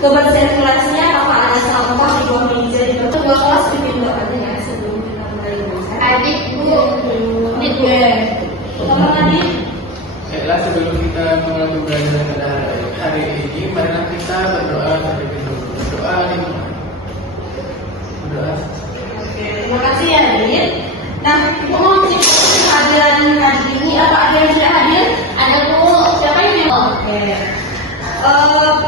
Kebersihan kelasnya, apa ada sampah di bawah meja di bawah kelas bikin doanya ya sebelum kita mulai belajar. Adik Bu, Adik ya. Tolong adik. Baiklah, sebelum kita mulai pembelajaran pada hari ini, marilah kita berdoa terlebih dahulu. Berdoa nih. Berdoa. Oke, terima kasih ya adik. Nah, ibu mau kehadiran hari ini apa ada yang sudah hadir? ada Bu, siapa yang mau? Oke.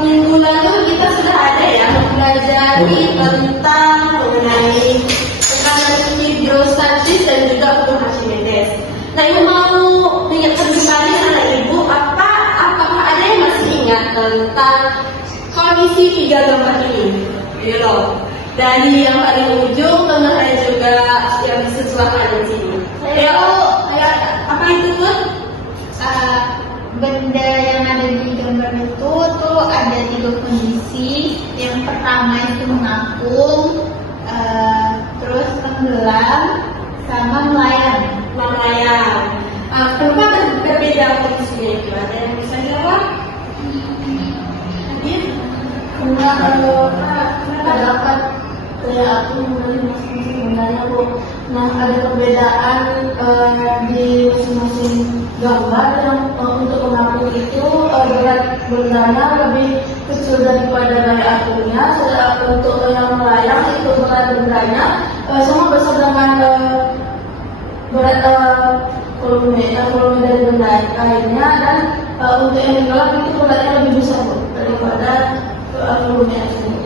Minggu lalu kita sudah ada ya mempelajari tentang mengenai tekanan hidrostatis dan juga hukum Archimedes. Nah, ibu mau ingatkan kembali anak ibu apakah ada yang masih ingat tentang kondisi tiga gambar ini? Iya loh. Dari yang paling ujung tengah dan juga yang disesuaikan di sini. Ayo, apa itu Bun? Benda yang ada di gambar itu tuh ada 3 kondisi. Yang pertama itu mengapung, terus tenggelam, sama melayang. Kenapa berbeda kondisinya itu? Ada yang bisa jawab? Hadir? Karena kalau terdapat kayak aku masing-masing bendanya Bu. Nah, ada perbedaan di masing-masing gambar yang untuk mengapung itu berat bendanya lebih kecil daripada gaya apungnya. Sedangkan untuk yang melayang itu berat bendanya sama besar dengan berat volume dari benda lainnya, dan untuk yang tenggelam itu beratnya lebih besar Bu daripada volume aslinya.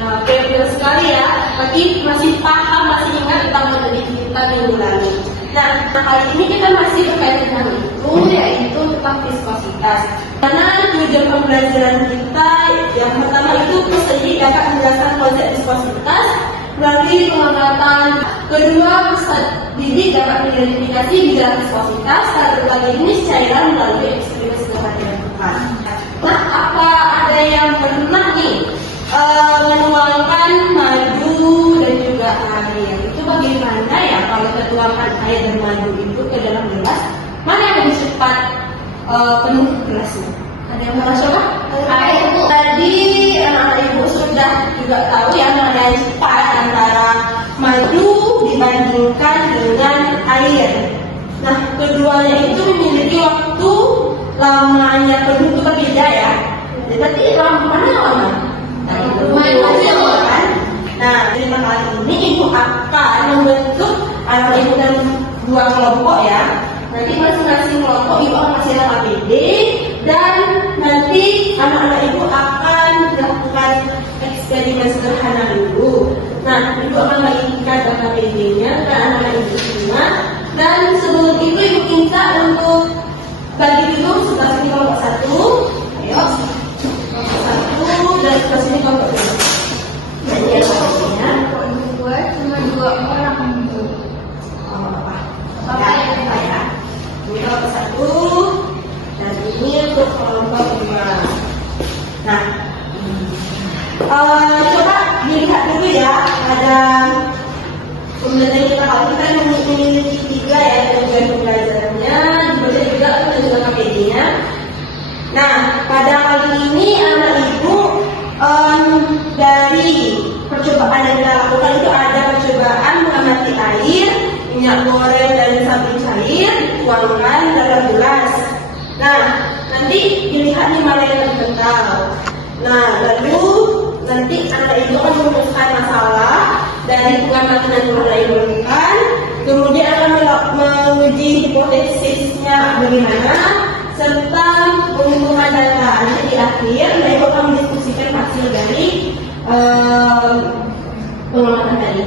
Nah, oke, betul sekali ya. Masih paham, masih ingat tentang materi kita minggu lalu. Nah, kali ini kita masih berkaitan dengan itu, yaitu tentang viskositas. Karena tujuan pembelajaran kita yang pertama itu peserta dapat menjelaskan konsep viskositas melalui pengamatan. Kedua, peserta didik dapat mengidentifikasi bidang viskositas dan berbagai jenis cairan melalui eksperimen sederhana yang dilakukan. Nah, apa ada yang pernah nih menuangkan madu dan juga air? Itu bagaimana ya kalau kita tuangkan air dan madu itu ke dalam gelas? Mana yang lebih cepat penuh gelasnya? Ada yang mau coba? Air Bu. Tadi anak-anak ibu sudah juga tahu ya mana yang cepat antara madu dibandingkan dengan air. Nah, keduanya itu memiliki waktu lamanya penuh itu berbeda ya. Jadi mana lama? Kan? Nah, dari kali ini ibu akan membentuk anak ibu dalam 2 kelompok ya. Nanti masing-masing kelompok ibu akan kasih nama APD, dan nanti anak-anak ibu akan melakukan eksperimen sederhana dulu. Nah, ibu akan bagikan data APD-nya ke anak-anak ibu semua. Dan sebelum itu ibu minta untuk bagi dulu sebelah sini kelompok 1. Ayo. Dan sebelah sini kelompok 2. Jadi ya kelompoknya Cuma 2 orang Bu. apa ya? Ini kelompok 1 dan ini untuk kelompok 2. Nah, coba dilihat dulu ya. Ada pembelajaran kita, kalau kita memiliki 3 ya tujuan pembelajarannya, dibaca juga dan juga KPD-nya. Nah, pada kali ini anak ibu dari percobaan yang kita lakukan itu ada percobaan mengamati air, minyak goreng dan sabun cair dituangkan dalam gelas. Nah, nanti dilihat nih mana yang lebih kental. Nah, lalu nanti anak ibu akan merumuskan masalah dari pengamatan yang telah dilakukan, kemudian akan menguji hipotesisnya bagaimana, serta mengumpulkan data. Nanti di akhir mereka akan mendiskusikan hasil dari pengamatan tadi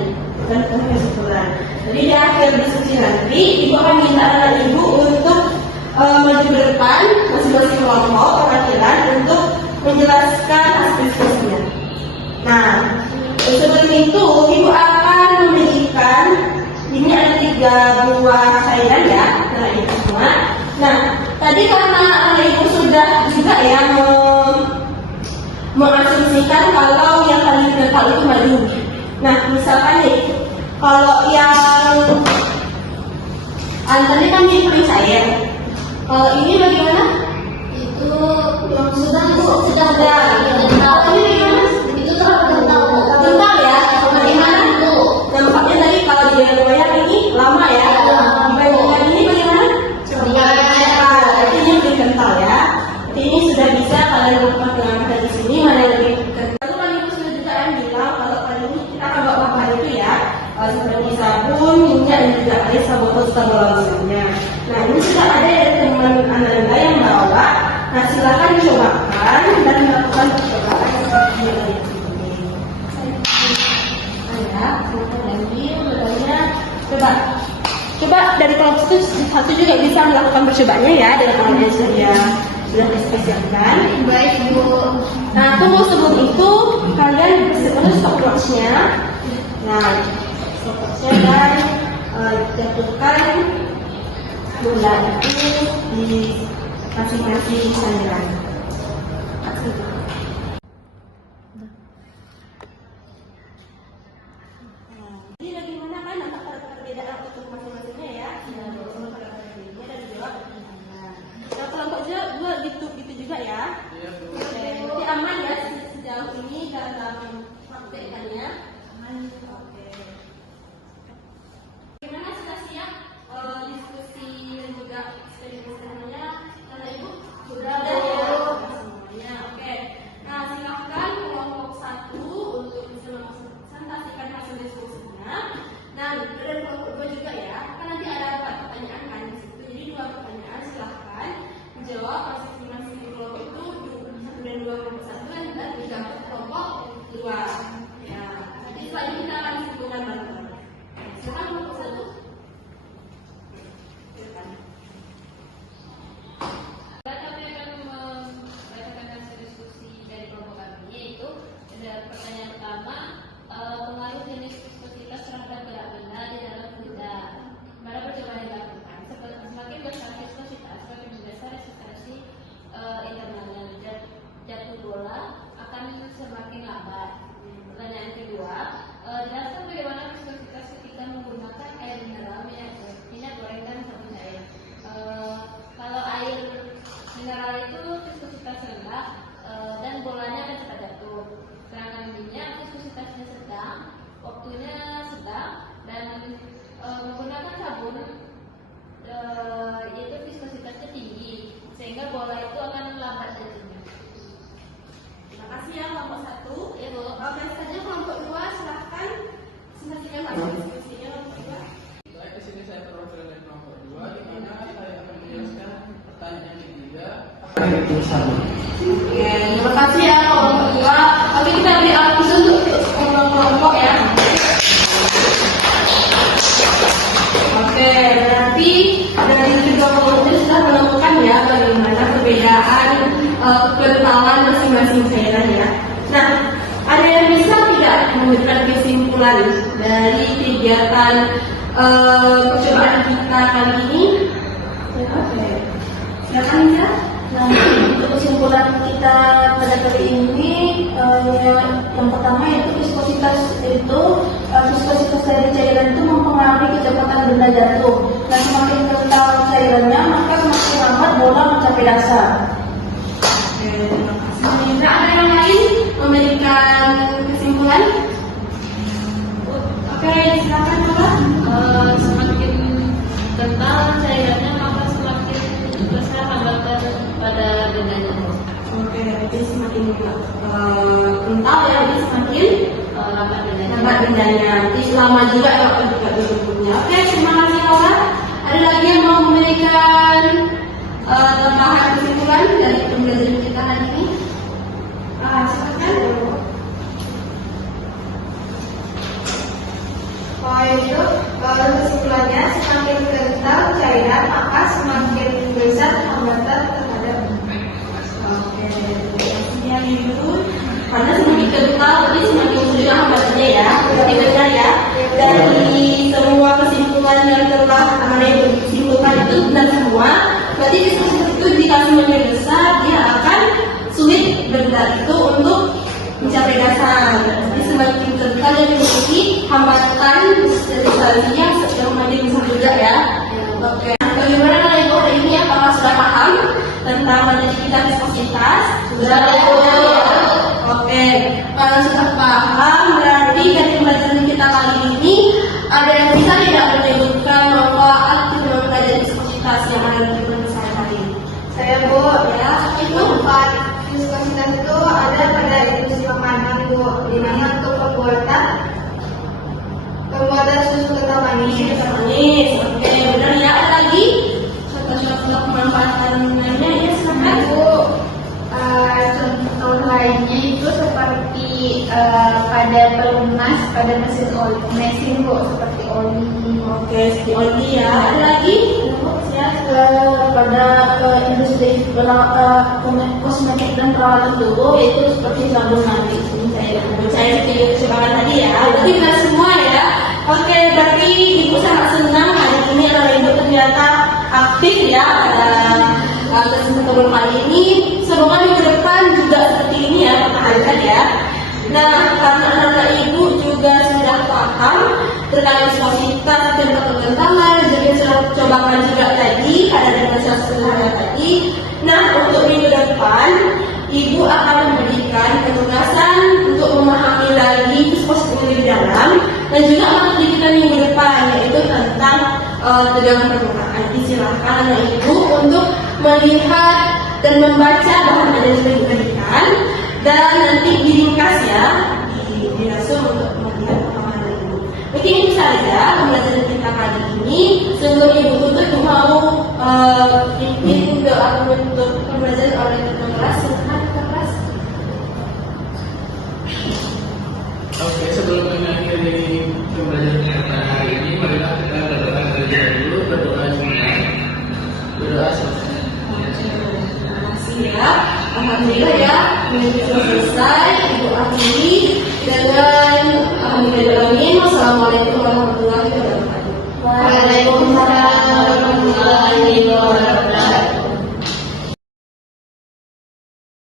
dan kesimpulan. Jadi di akhir diskusi nanti ibu akan minta anak ibu untuk maju ke depan masing-masing kelompok perwakilan untuk menjelaskan hasil diskusinya. tadi karena anak ibu sudah juga ya mengasumsikan kalau yang paling kental itu madu. Nah, misalkan nih, kalau yang tadi kan ini paling cair. Kalau ini bagaimana? Itu yang sudah Kalau ini bagaimana? itu terlalu kental. Kental ya? Bagaimana? Nampaknya tadi kalau dia goyang ini lama ya. Dibandingkan ini bagaimana? Berarti ini lebih kental ya. Jadi ini sudah bisa kalian memperkenalkan di sini mana yang lebih kental. Lalu kan ibu sudah juga bilang kalau kali ini kita akan bawa bahan itu ya, seperti sabun, minyak dan juga air sabun misalnya. Nah ini sudah ada dari teman Ananda yang bawa. Nah silakan dicobakan dan melakukan percobaan seperti yang ada di sini. Anda silakan ambil modalnya. Coba dari kelompok satu juga bisa melakukan percobaannya ya dengan alat yang sudah dispesialkan. Baik Bu. Nah, tunggu sebelum itu kalian bersihkan stopwatchnya. Nah, stopwatchnya dan jatuhkan bola itu di masing-masing cairan. Jadi bagaimana kan antara perbedaan untuk masing-masingnya ya? Perbedaannya dan dijawab. Nah, kelompoknya dua gitu juga ya. Oke, jadi aman ya sejauh ini dalam praktekannya. Oke. Gimana sudah siap diskusi dan juga eksperimennya? Karena ibu sudah ada ya semuanya. Oke. Nah silakan kelompok satu untuk bisa mempresentasikan hasil diskusinya. Dan dari kelompok dua juga ya. Kan nanti ada 4 pertanyaan kan di situ. Jadi 2 pertanyaan silahkan menjawab masing-masing kelompok itu 1 dan 2 kelompok 1 dan 3 kelompok 2. Ya. Nanti setelah ini kita akan simpulkan bareng-bareng. Silakan kelompok 1. Silakan. Kami akan membacakan hasil diskusi dari kelompok kami, yaitu ada pertanyaan pertama, pengaruh jenis viskositas terhadap gerak benda di dalam fluida. Pada percobaan yang dilakukan, semakin besar viskositas, semakin besar resistensi internalnya. Jatuh bola akan semakin lambat. Pertanyaan kedua, jelaskan bagaimana viskositas ketika menggunakan air mineral, minyak goreng dan sabun cair. Kalau air mineral itu viskositas rendah dan bolanya akan cepat jatuh. Sedangkan minyak viskositasnya sedang, waktunya sedang, dan menggunakan sabun yaitu viskositasnya tinggi sehingga bola itu akan lambat jatuhnya. Terima kasih ya kelompok 1. Ya Bu. Oke, saja kelompok 2 silahkan selanjutnya hasil diskusinya kelompok 2. Baik, di sini saya perwakilan dari kelompok 2 di mana saya akan menjelaskan pertanyaan ketiga. Apa itu sabun? Oke, terima kasih ya kelompok 2. Oke, kita beri aplaus untuk kelompok ya. Oke, berarti dari kedua kelompok ini sudah menemukan ya bagaimana perbedaan kekentalan masing-masing cairan ya. Nah, ada yang bisa tidak memberikan kesimpulan dari kegiatan percobaan kita kali ini? Oke, silakan ya. Nah, untuk kesimpulan kita pada kali ini, yang pertama yaitu viskositas dari cairan itu mempengaruhi kecepatan benda jatuh. Dan semakin kental cairannya, maka semakin lambat bola mencapai dasar. Oke, terima kasih. Nah, ada yang lain memberikan kesimpulan? Oke, silakan Bapak. Semakin kental cairannya maka semakin besar hambatan pada bendanya. Oke, jadi semakin kental ya, jadi semakin Lambat bendanya. lambat bendanya. Jadi lama juga ya waktu juga bentuknya. Oke, terima kasih Laura. Ada lagi yang mau memberikan tambahan kesimpulan dari pembelajaran kita hari ini? Silakan. Itu kesimpulannya semakin kental cairan maka semakin besar hambatan terhadap Oke, terima kasih ya Ibu. Karena semakin kental, tapi semakin sulit hambatannya ya. Berarti benar ya. Dari semua kesimpulan yang telah Ibu simpulkan itu benar semua. Berarti diskusi itu ketika semuanya besar, dia akan sulit benda itu untuk mencapai dasar. Jadi semakin kental dia memiliki hambatan sterilisasi yang semakin besar juga ya. Oke. Bagaimana Ibu hari ini? Apakah sudah paham tentang materi kita viskositas? Sudah ya. Oke. Kalau sudah paham, berarti dari pembelajaran kita kali ini ada yang bisa tidak menyebutkan manfaat dari mempelajari viskositas yang ada di pembahasan hari ini? Saya Bu, Ya, itu manfaat viskositas itu ada pada industri makanan Bu, di mana untuk pembuatan susu kental manis. manis. Oke, benar ya. Ada lagi contoh-contoh pemanfaatan lainnya ya, silakan. Bu, contoh lainnya itu seperti pada pelumas, pada mesin Bu, seperti oli. Oke, seperti oli ya. Ada lagi? Ya. Pada industri kosmetik dan perawatan tubuh itu seperti sabun nanti Saya setuju banget tadi ya. Berarti benar semua ya. Oke, berarti Ibu sangat senang hari ini anak Ibu ternyata aktif ya pada kesempatan kali ini. Semoga minggu depan juga seperti ini ya, pertahankan ya. Nah, karena anak Ibu juga sudah paham terkait viskositas dan kekentalan, jadi sudah cobakan juga tadi pada demonstrasi sederhana tadi. Nah, untuk minggu depan Ibu akan memberikan penugasan untuk memahami lagi viskositas lebih dalam dan juga materi kita minggu depan yaitu tentang tegangan permukaan. Silakan anak Ibu untuk melihat dan membaca bahan yang sudah diberikan dan nanti diringkas ya di langsung untuk melihat pemahaman Ibu. Mungkin itu saja pembelajaran kita kali ini. Sungguh Ibu tutup mau pimpin doa untuk pembelajaran oleh ketua kelas. Silakan ketua kelas. Oke, sebelum mengakhiri pembelajaran kita pada hari ini, marilah kita berdoa terlebih dahulu. Berdoa semua. Berdoa selesai. Terima kasih ya. Alhamdulillah ya, ini sudah selesai. Ibu akhiri dengan alhamdulillah. Wassalamualaikum warahmatullahi wabarakatuh. Waalaikumsalam warahmatullahi wabarakatuh.